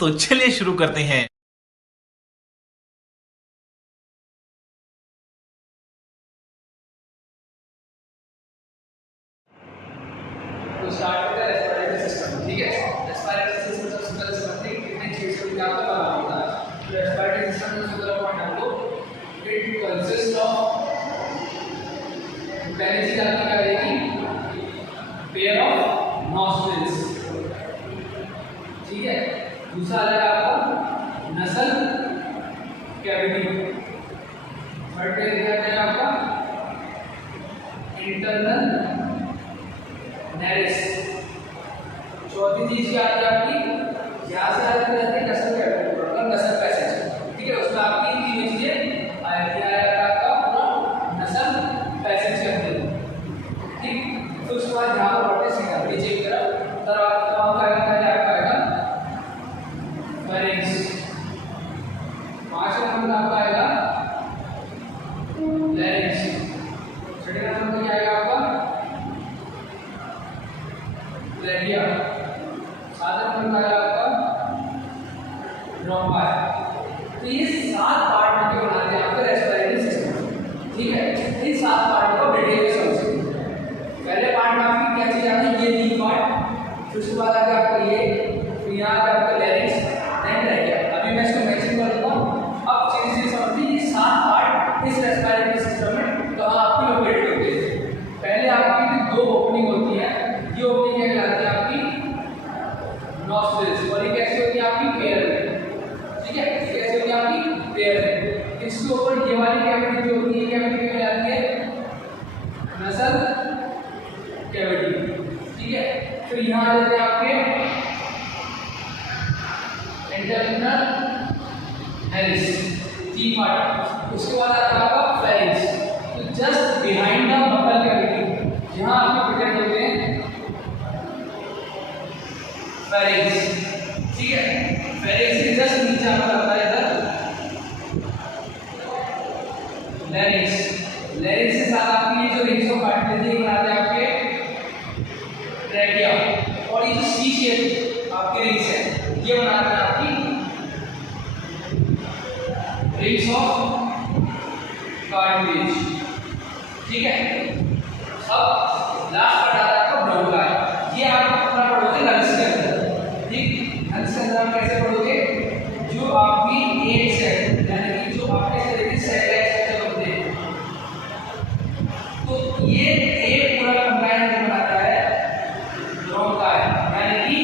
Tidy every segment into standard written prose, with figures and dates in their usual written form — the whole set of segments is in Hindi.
तो चलिए शुरू करते हैं। तो स्टार्ट करते हैं रेस्पिरेटरी सिस्टम। ठीक है, रेस्पिरेटरी सिस्टम सबसे पहले समझते हैं कितने चीज़ से क्या पता होता है। तो रेस्पिरेटरी सिस्टम में सबसे पहला पॉइंट आपको इट कंसिस्ट ऑफ, पहली चीज आपकी क्या रहेगी, पेयर ऑफ नॉस्ट्रिल्स। ठीक है, दूसरा आ जाएगा आपका नसल कैविटी, थर्ड पे क्या जाएगा आपका इंटरनल नैरिस, चौथी चीज क्या आती है आपकी यहाँ से आती है नसल कैविटी और नसल पैसेज। ठीक है, उसमें आपकी तीन चीजें आ जाती है आपका पूरा नसल पैसेज के अंदर। ठीक, तो उसके बाद यहाँ पर बढ़ते सीधा नीचे की तरफ, तब आपका आएगा फेरिंक्स, पांचवा नंबर आपका आएगा लैरिंक्स, छठे नंबर क्या आएगा आपका ट्रेकिया, सातवां नंबर आएगा आपका ब्रोंकाई। तो ये 7 पार्ट मिलकर बनाते हैं आपका रेस्पिरेटरी सिस्टम। ठीक है, इन 7 पार्ट को डिटेल में समझेंगे। पहले पार्ट में आपकी क्या चीज आती है, ये 3 पार्ट, फिर उसके बाद आगे आपका ये, फिर यहाँ आगे आपका लैरिंक्स, देन ट्रेकिया। अभी मैं इसको मेंशन कर दूंगा। अब चीजें समझिए ये 7 पार्ट इस रेस्पिरेटरी सिस्टम में कहाँ आपकी लोकेटेड होते हैं। पहले आपकी 2 ओपनिंग होती है, ये ओपनिंग क्या कहलाती है आपकी नॉस्ट्रिल्स, और ये कैसे होती है आपकी पेयर में। ठीक है, कैसे होती है आपकी पेयर में। इसके ऊपर ये वाली कैविटी जो होती है, कैविटी क्या कहलाती है नसल कैविटी। ठीक है, फिर यहाँ आ जाते हैं आपके इंटरनल नैरिस, 3 पार्ट। उसके बाद आता है आपका फेरिंक्स, तो just behind the buccal cavity यहाँ आपके प्रेजेंट होते हैं फेरिंक्स। ठीक है, फेरिंक्स के जस्ट नीचे आपका आता है इधर लैरिंक्स। लैरिंक्स के साथ आपकी ये जो रिंग्स ऑफ कार्टिलेज बनाते हैं आपके ट्रेकिया, और ये जो सी शेप आपके रिंग्स है ये बनाते हैं आपकी रिंग्स ऑफ कार्टिलेज। ठीक है, अब लास्ट पार्ट आता है आपका ब्रोंकाई। ये आप अपना पढ़ोगे लंग्स के अंदर। ठीक, लंग्स के अंदर आप कैसे पढ़ोगे, जो आपकी एक सेट यानी कि जो आपके शरीर की सेट होते हैं, तो ये एक पूरा कंबाइंड बनाता है ब्रोंकाई, यानी कि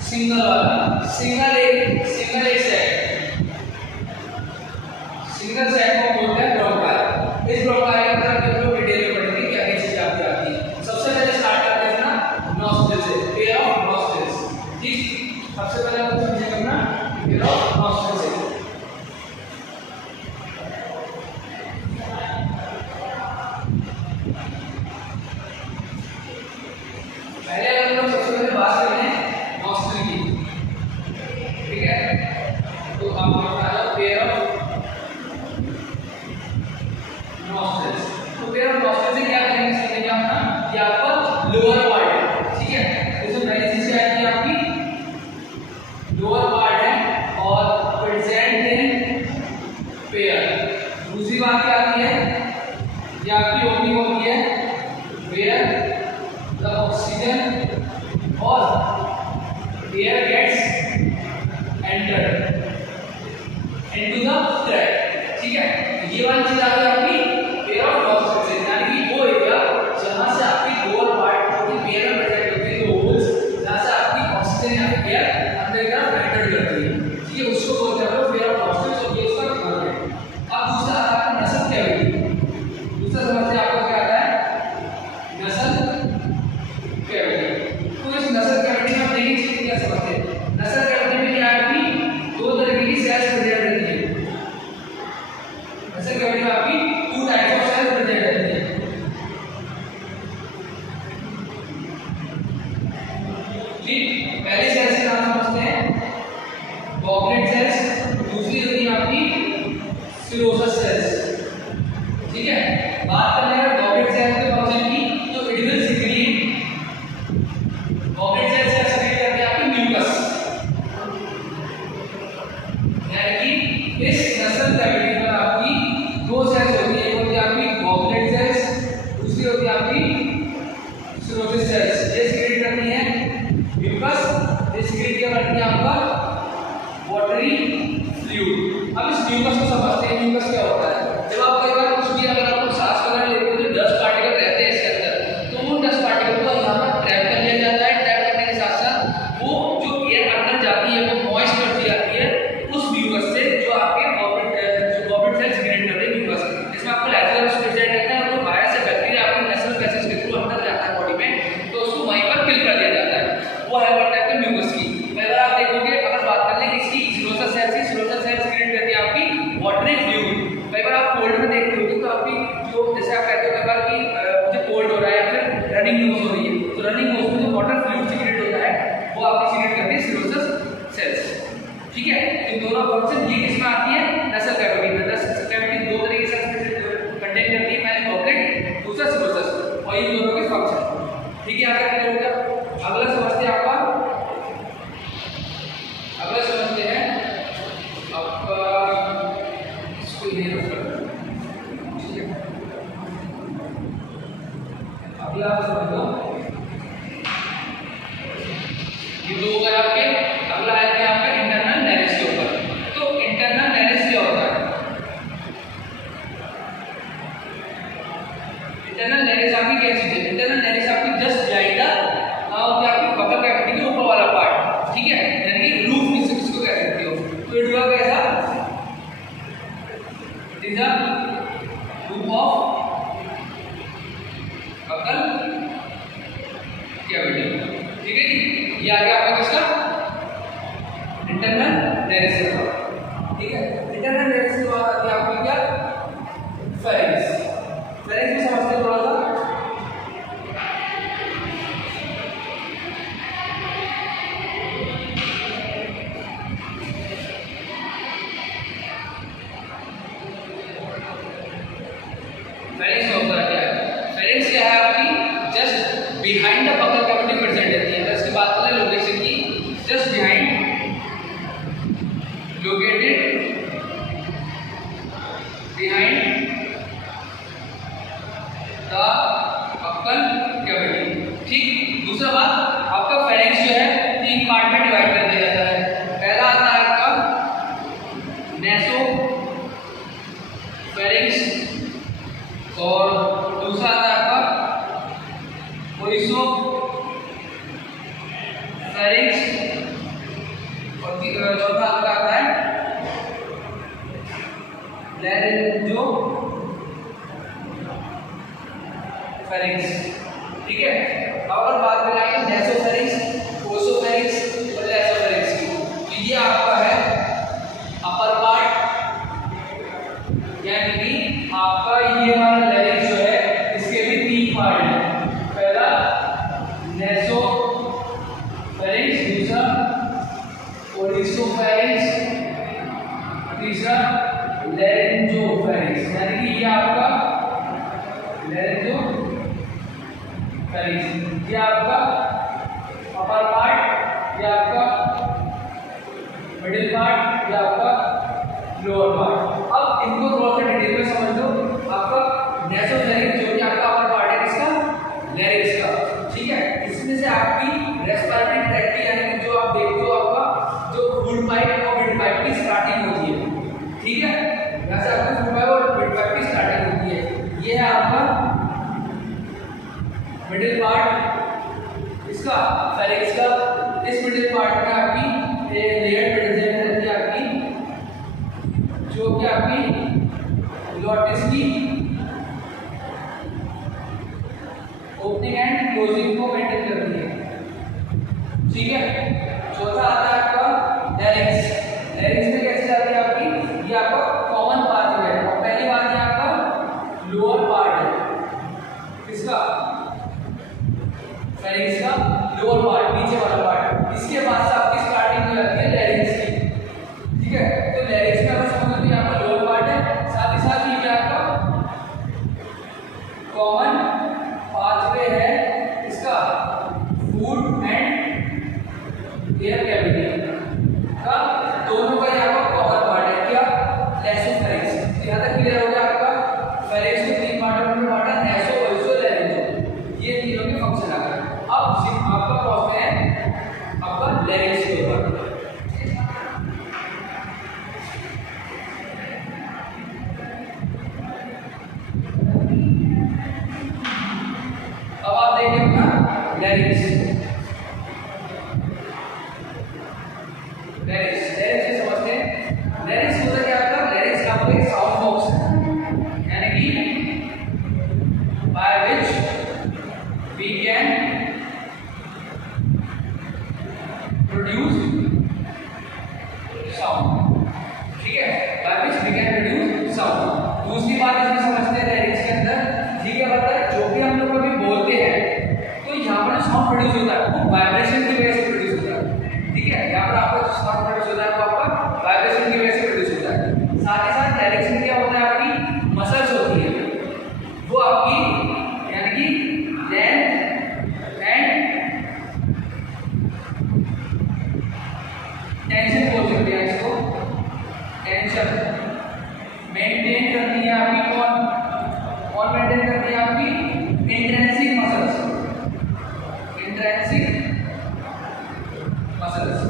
सिंगल वाला, सिंगल एक सिंगल सेट को बोलते हैं ब्रोंकाई। इस ब्रोंकाई के अंदर हम लोग डिटेल में पढ़ेंगे क्या क्या चीजें आपकी आती है। सबसे पहले स्टार्ट करते हैं ना नॉस्ट्रिल से, पेयर ऑफ नॉस्ट्रिल्स। ठीक, सबसे पहले आपको समझे करना पेयर ऑफ नॉस्ट्रिल से। पहले हम लोग सबसे पहले बात करते हैं नॉस्ट्रिल की। ठीक है, तो आपको बताया पेयर ऑफ नॉस्ट्रिल्स। तो पेयर ऑफ नॉस्ट्रिल्स से क्या करेंगे, समझेंगे आप ना, ये आपका लोअर पार्ट है। ठीक है, तो पहली चीज क्या है आपकी लोअर पार्ट है और प्रेजेंट इन पेयर। दूसरी बात क्या आती है, ये आपकी ओपनिंग होती है वेयर द ऑक्सीजन और air gets entered into the track. ठीक है, ये वाली चीज आ गई आपकी पेयर ऑफ नॉस्ट्रिल्स से, यानी कि वो एरिया जहां से आपकी लोअर पार्ट जो पेयर में प्रेजेंट होती है, वो होल्स जहां से आपकी ऑक्सीजन या एयर अंदर की तरफ एंटर करती है। ठीक है, उसको बोलते हैं पेयर ऑफ नॉस्ट्रिल्स, और ये उसका काम है। अब दूसरा आता है नसल कैविटी। दूसरा समझते हैं आपको क्या आता है नसल कैविटी। तो इस नसल कैविटी में हम देखिए चीज क्या समझते हैं। नसल कैविटी में क्या है कि 2 तरह की सेल्स प्रेजेंट रहती है। नसल कैविटी में आपकी सिक्रेट क्या करती है आपका वाटरी फ्लूइड। अब इस म्यूकस को समझते हैं, म्यूकस क्या होता है। जब आप कई बार कुछ भी अगर आप सांस वगैरह लेते हो तो डस्ट पार्टिकल रहते हैं इसके अंदर, तो उन डस्ट पार्टिकल को यहाँ पर ट्रैप कर लिया जाता है। ट्रैप करने के साथ साथ वो जो एयर अंदर जाती है वो मॉइस्ट करती जाती है उस म्यूकस से जो आपके गॉबलेट सेल सिक्रेट करते हैं म्यूकस, जिसमें आपको लाइजोजाइलस प्रेजेंट रहता है और वो बाहर से बैक्टीरिया आपके नेसल पैसेज के थ्रू अंदर जाता है बॉडी में, तो उसको वहीं पर किल कर दिया जाता है। वो है वन टाइप के म्यूकस की। अगर आप देखोगे, अगर बात कर लें इसकी सिरोसा सेल से, सिरोसा सेल सिक्रेट करती है आपकी वाटरी फ्लूइड। कई बार आप कोल्ड में देखते होगे तो आपकी जो जैसे आप कहते हो कई बार कि मुझे कोल्ड हो रहा है या फिर रनिंग नोज हो रही है, तो रनिंग नोज में जो वाटर फ्लूइड सिक्रेट होता है वो आपकी सिक्रेट करती है सिरोसा सेल्स। ठीक है, इन दोनों फंक्शन ये किसमें आती है नसल कैविटी में। नसल कैविटी दो तरह की सेल्स कंटेन करती है, पहले गॉबलेट, दूसरा सिरोसस, और ये दोनों के फंक्शन। ठीक है, यहाँ तक क्लियर हो गया। अगला समझते हैं आपका, अगला समझते हैं आपका इसको ये रखो। ठीक है, अगला आप समझ लो ये दो हो गए आपके। अगला है कि आपका इंटरनल नैरिस के ऊपर। तो इंटरनल नैरिस क्या होता है? इंटरनल नैरिस आपकी क्या चीज है? इंटरनल नैरिस आपकी जस्ट बिहाइंड आपकी बकल कैविटी के ऊपर वाला पार्ट। ठीक है, यानी कि रूफ किसको कह सकते हो। तो इट हुआ कैसा, it is a roof of buccal cavity. ठीक है जी, ये आ गया आपका किसका इंटरनल नैरिस का। ठीक है, इंटरनल नैरिस के बाद आती है आपकी क्या फेरिंग्स। फेरिंग्स भी समझते हैं थोड़ा सा। फेरिंग्स होता है क्या? फेरिंग्स क्या है आपकी just behind the buccal cavity present रहती है। इसकी बात करें लोकेशन की, just behind located behind the buccal cavity। ठीक, दूसरा बात आपका फेरिंक्स जो है तीन पार्ट में डिवाइड कर दिया जाता है। पहला आता है आपका नेसो फेरिंक्स और दूसरा आता है आपका ओरिसो फेरिंक्स और चौथा आपका आता है लैरिंजो फेरिंक्स। ठीक है, अब अगर बात करें नेसोफेरिंक्स, ओसोफेरिंक्स और लैसोफेरिंक्स की, तो ये आपका है अपर पार्ट, यानी कि आपका ये हमारा लैरिंक्स जो है इसके भी तीन पार्ट हैं। पहला नेसो फेरिंक्स, दूसरा ओरिसोफेरिंक्स, तीसरा लैरिंजोफेरिंक्स। यानी कि ये आपका लैरिंजोफेरिंक्स, ये आपका अपर पार्ट, ये आपका मिडिल पार्ट, ये आपका लोअर पार्ट। अब इनको थोड़ा सा डिटेल में समझ लो। आपका नेसोफेरिंक्स जो कि आपका अपर पार्ट है किसका लैरिंक्स का। ठीक है, इसमें से आपकी रेस्पिरेटरी ट्रैक्ट की, यानी कि जो आप देखते हो आपका जो फूड पाइप और मिड पाइप की स्टार्टिंग होती है। ठीक है, यहाँ से आपकी फूड पाइप और मिड पाइप की स्टार्टिंग होती है। ये है आपका मिडिल पार्ट इसका फेरिंक्स का। इस मिडिल पार्ट में आपकी लेयर प्रेजेंट रहती है आपकी, जो कि आपकी ग्लॉटिस की ओपनिंग एंड क्लोजिंग को मेंटेन करती है। ठीक है, चौथा आता है आपका लैरिंक्स। लैरिंक्स में कैसे जाती है आपकी, ये आपका कॉमन पार्ट है। और पहली बात है आपका लोअर पार्ट है, किसका फेरिंक्स का लोअर पार्ट। नीचे लैरिंक्स के ऊपर। अब आप देखिए अपना लैरिंक्स। लैरिंक्स से समझते हैं। लैरिंक्स होता क्या आपका? लैरिंक्स आपका एक साउंड बॉक्स है, यानी कि by which we can produce sound, ठीक है, by which we can produce sound। दूसरी बात इसमें समझते हैं लैरिंक्स के अंदर, ठीक है, मतलब जो भी हम लोग कभी बोलते हैं तो यहाँ पर साउंड प्रोड्यूस होता है वो वाइब्रेशन की वजह से प्रोड्यूस होता है, ठीक है, यहाँ पर आपका साउंड प्रोड्यूस होता है वो आपका वाइब्रेशन की वजह से प्रोड्यूस होता है। साथ ही साथ लैरिंक्स में क्या होता है, आपकी मसल्स होती है, वो आपकी यानी कि लेंथ एंड टेंशन बोल सकते हैं इसको, टेंशन मेंटेन करती है आपकी कौन मेंटेन करती है? आपकी इंट्रिंसिक मसल्स, इंट्रिंसिक मसल्स।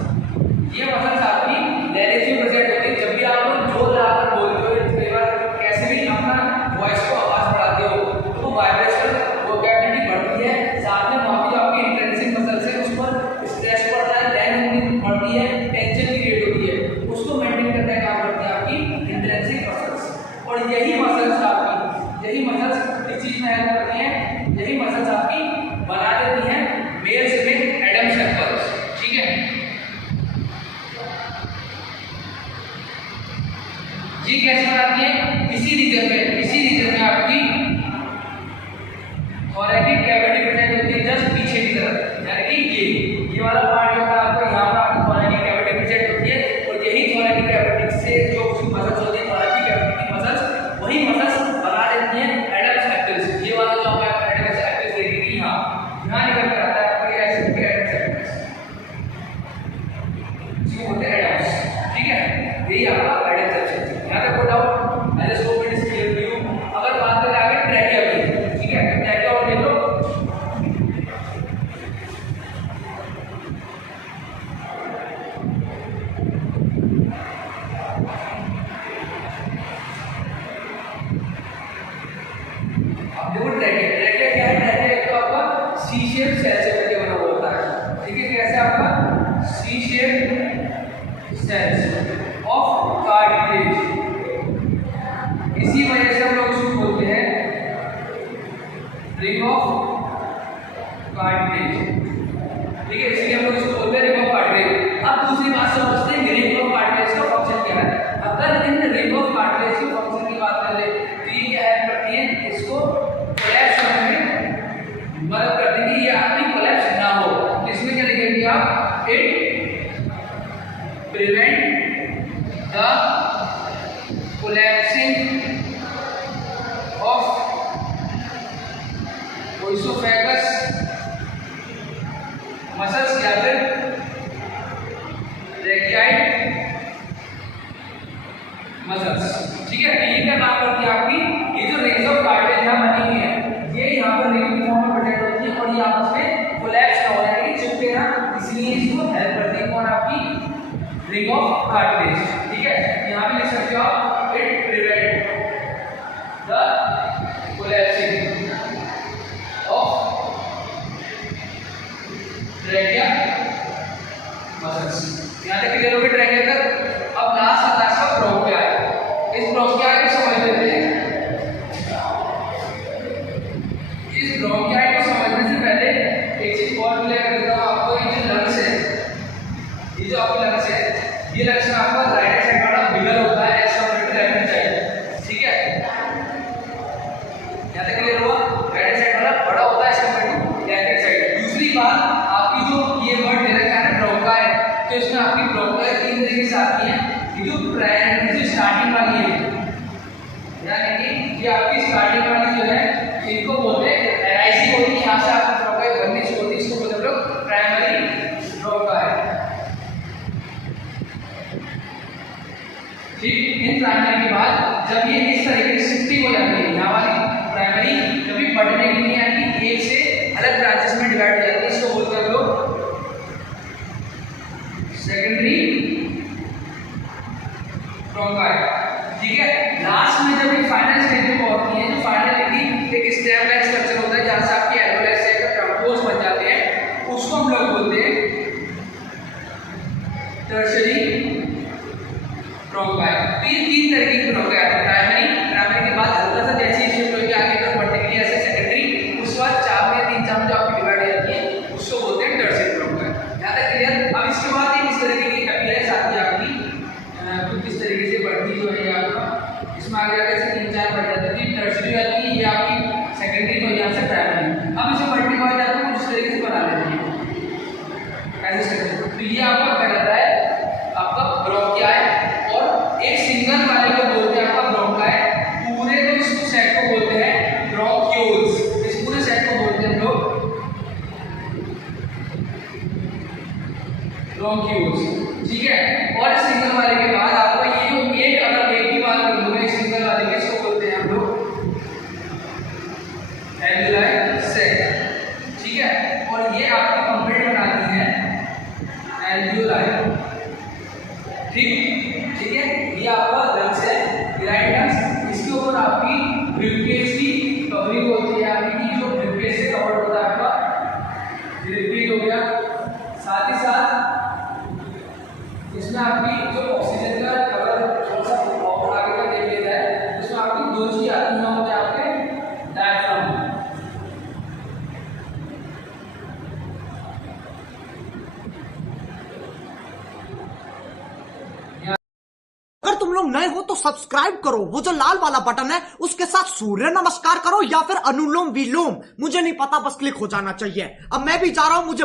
ये मसल्स आपकी लैरिंक्स में प्रेजेंट होती है। जब भी आप लोग जोर लगाकर बोलते हो, कई बार कैसे भी अपना वॉइस को आवाज बढ़ाते हो तो वो वाइब्रेशन वोकैबुलरी बढ़ती है, साथ में वहाँ पे आपकी इंट्रिंसिक मसल्स है उस पर स्ट्रेस पड़ता है, लेंथ बढ़ती है, टेंशन क्रिएट होती है, उसको मेंटेन करने का काम करती है आपकी इंट्रिंसिक मसल्स। और यही मसल्स इस चीज में हेल्प करती हैं, यही मसल्स आपकी बना देती हैं मेल से मेल एडम्स एप्पल्स, ठीक है। ये कैसे बनाती है? इसी रीजन में आपकी थोरैकिक कैविटी प्रेजेंट होती है, जस्ट पीछे की तरफ, यानी कि ये वाला पार्ट जो है आपको यहाँ पर आपकी थोरैकिक कैविटी प्रेजेंट होती है, और यही थोरैकिक कैविटी से जो उसकी मसल्स होती है, थोरैकिक कैविटी की मसल्स, वही मसल्स बना देती हैं एडम्स एप्पल्स। ये वाला जो आपको एडम्स एप्पल्स देखेंगे यहाँ निकल कर आता है आपको ये ऐसे के एडम्स एप्पल्स, इसको बोलते हैं एडम्स, ठीक है, यही आपका एडम्स एप्पल्स। यहाँ तक कोई doubt? I just hope it is clear to you. अगर बात करें आगे ट्रैकिया की, ठीक है, ट्रैकिया और देख लो। अब देखो ट्रैकिया क्या है? ट्रैकिया एक तो आपका सी शेप सेल से मिलकर बना हुआ होता है, ठीक है, कैसे आपका सी शेप सेल्स ऑफ कार्टिलेज, इसी वजह से हम लोग इसको बोलते हैं रिंग ऑफ कार्टिलेज, ठीक है, इसलिए हम लोग इसको बोलते हैं रिंग ऑफ कार्टिलेज। अब दूसरी बात समझते हैं रिंग ऑफ कार्टिलेज का फंक्शन क्या है। अगर इन रिंग ऑफ कार्टिलेज के फंक्शन की बात कर ले तो ये क्या हेल्प करती है? इसको कोलैप्स होने में मदद करती है कि ये आपकी कोलैप्स ना हो। इसमें क्या लिखेंगे आप? It prevent the collapsing of oesophagus muscles या फिर ट्रैकियाइड मसल्स, ठीक है। ये क्या काम करती है आपकी? ये जो रिंग्स ऑफ कार्टिलेज यहाँ बनी हुई है, ये यहाँ पर रिंग फॉर्म में प्रेजेंट होती है और ये आपस में कोलैप्स ना हो, यानी कि चिपके ना, इसलिए इसको हेल्प करती है कौन? आपकी रिंग ऑफ कार्टिलेज, ठीक है। यहाँ भी लिख सकते हो आप, it prevent the collapsing of trachea muscles. यहाँ तक क्लियर हो गया ट्रैकिया तक। अब लास्ट आता है आपका ब्रोंकिया। इस ब्रोंकिया को समझ लेते हैं। इस ब्रोंकिया को समझने से पहले एक चीज और क्लियर कर देता हूँ आपको। ये जो लंग्स है, ये जो आपका लंग्स है, ये लंग्स में आपका राइट साइड वाला बिगल होता है, ऐसा रहना चाहिए, ठीक है। यहाँ तक क्लियर हुआ? राइट साइड वाला बड़ा होता है इसका लेफ्ट साइड। दूसरी बात, आपकी जो ये वर्ड दे रखा है ना ब्रोंका है, तो इसमें आपकी ब्रोंका 3 तरीके से आती है। ये जो प्राइमरी जो स्टार्टिंग वाली है, यानी कि ये आपकी स्टार्टिंग वाली जो है, इनको बोलते हैं एराइसी होती है, यहाँ से आपकी ब्रोंका बननी शुरू होती है, इसको बोलते हैं लोग प्राइमरी ब्रोंका है, ठीक। इन प्राइमरी के बाद जब ये इस तरीके से शिफ्टिंग हो जाती है, यहाँ वाली प्राइमरी कभी बढ़ने के लिए यानी एक से अलग ब्रांचेस में डिवाइड हो जाती है, इसको बोलते हैं लोग सेकेंडरी ब्रोंकाई। ठीक है, लास्ट में जब ये फाइनल स्टेज में पहुंचती है, जो फाइनली एक स्टेप लाइक स्ट्रक्चर होता है जहां से आपके एल्वेओलाइज साइड का ट्रम्पोज बन जाते हैं, उसको हम लोग बोलते हैं टर्शियरी ब्रोंकाई। तो ये तीन तरीके की ब्रोंकाई आती है, प्राइमरी के बाद हल्का सा जैसे ही शिफ्ट होगी आगे तक वर्टिकली ऐसे सेकेंडरी, उसके बाद चार में तीन चार जो आपकी डिवाइड हो जाती है उसको बोलते हैं टर्शियरी ब्रोंकाई। यहां तक क्लियर। अब इसके बाद एक इस तरीके की कैपिलरीज आती है आपकी, कुछ इस तरीके से बढ़ती जो है आपका, इसमें आगे आगे से तीन चार बढ़ जाते हैं, टर्शियरी आती है, ये आपकी सेकेंडरी तो यहाँ से प्राइमरी। अब इसे मल्टीप्लाई करके कुछ इस तरीके से बना लेते हैं ऐसे स्ट्रक्चर। तो ये आपका क्या रहता है, आपका ब्रोंकियाई। और एक सिंगल वाले को बोलते हैं आपका ब्रोंकाई, पूरे तो इस सेट को बोलते हैं ब्रोंक्यूल्स। इस पूरे सेट को बोलते हैं लोग ब्रोंक्यूल्स। ठीक है, और इस सिंगल वाले के बाद आपको ये जो एक, अगर एक की बात कर लूंगा इस सिंगल वाले के, इसको बोलते हैं हम लोग एल्वेओलाई सेट। ठीक है, और ये आपकी कंप्लीट बनाती है एल्वेओलाई। ठीक है, ये आपका लंग्स है, राइट लंग्स। इसके ऊपर आपकी रिबकेज की कवरिंग होती है, आपकी जो रिबकेज से कवर होता है आपका रिबकेज हो गया। साथ ही साथ इसमें आपकी जो ऑक्सीजन का अगर थोड़ा सा आगे का देख लेता है, उसमें आपकी दो चीज आती है, होते हैं आपके डायफ्राम। अगर तुम लोग नए हो तो सब्सक्राइब करो, वो जो लाल वाला बटन है उसके साथ सूर्य नमस्कार करो या फिर अनुलोम विलोम, मुझे नहीं पता, बस क्लिक हो जाना चाहिए। अब मैं भी जा रहा हूं, मुझे